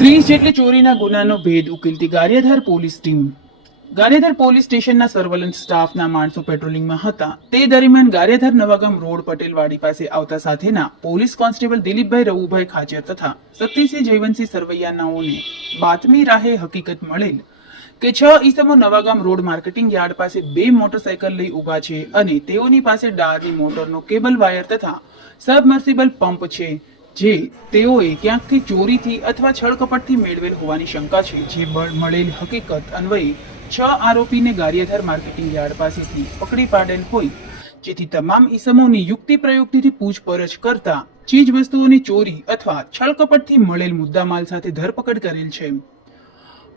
ત્રીસ જેટલી ચોરીના ગુનાનો ભેદ ઉકેલતી Gariyadhar police team. Gariyadhar police સ્ટેશનના સર્વેલન્સ સ્ટાફના માણસો પેટ્રોલિંગમાં હતા. તે દરમિયાન ગારિયાધાર નવાગામ રોડ પટેલવાડી પાસે આવતા સાથેના પોલીસ કોન્સ્ટેબલ દિલીપભાઈ રવુભાઈ ખાચર તથા સતીસિંહ જયવંતસિંહ સરવૈયાનાઓને બાતમી રાહે હકીકત મળેલ કે છ ઈસમો નવાગામ રોડ માર્કેટિંગ યાર્ડ પાસે બે મોટરસાયકલ લઈ ઊભા છે અને તેઓની પાસે ડારની મોટરનો કેબલ વાયર તથા સબમર્સિબલ પંપ છે. જે તેઓએ ક્યાંકથી ચોરીથી અથવા છળકપટથી મેળવેલ હોવાની શંકા છે. જે મળેલ હકીકત અન્વયે છ આરોપીને ગારિયાધાર માર્કેટિંગ યાર્ડ પાસેથી પકડી પાડેલ હોય. જેથી તમામ ઈસમોની યુક્તિ પ્રયુક્તિથી પૂછપરછ કરતા ચીજ વસ્તુઓની ચોરી અથવા છળકપટથી મળેલ મુદ્દામાલ સાથે ધરપકડ કરેલ છે.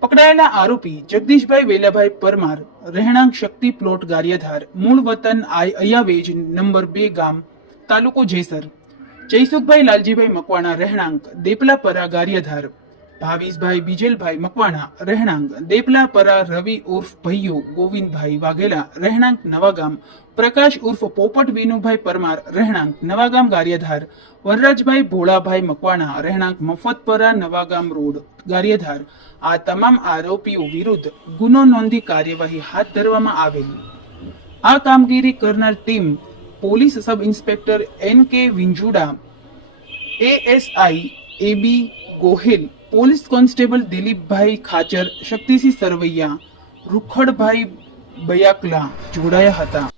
પકડાયેલા આરોપી જગદીશભાઈ વેલાભાઈ પરમાર, રહેણાંક શક્તિ પ્લોટ ગારિયાધાર, મૂળ વતન આય અયાવેજ નંબર બે ગામ, તાલુકો જેસર. જયસુખભાઈ લાલજીભાઈ મકવાણા રહેણાંક દેપલાપરા ગારિયાધાર. ભાવીશભાઈ બીજેલભાઈ મકવાણા, રહેણાંક દેપલાપરા રવિ ઉર્ફ ભૈયો, ગોવિંદભાઈ વાઘેલા, રહેણાંક નવાગામ. પ્રકાશ ઉર્ફ પોપટ વિનુભાઈ પરમાર, રહેણાંક નવાગામ ગારિયાધાર. વરરાજભાઈ ભોળાભાઈ મકવાણા, રહેણાંક મફતપરા નવાગામ રોડ, ગારિયાધાર. આ તમામ આરોપીઓ વિરુદ્ધ ગુનો નોંધી કાર્યવાહી હાથ ધરવામાં આવેલી. આ કામગીરી કરનાર team police sub inspector N K Vinjuda, ASI AB Gohil, police constable Dilipbhai Khachar, Shaktisinh Sarvaiya, Rukhadbhai Bayakala જોડાયા હતા.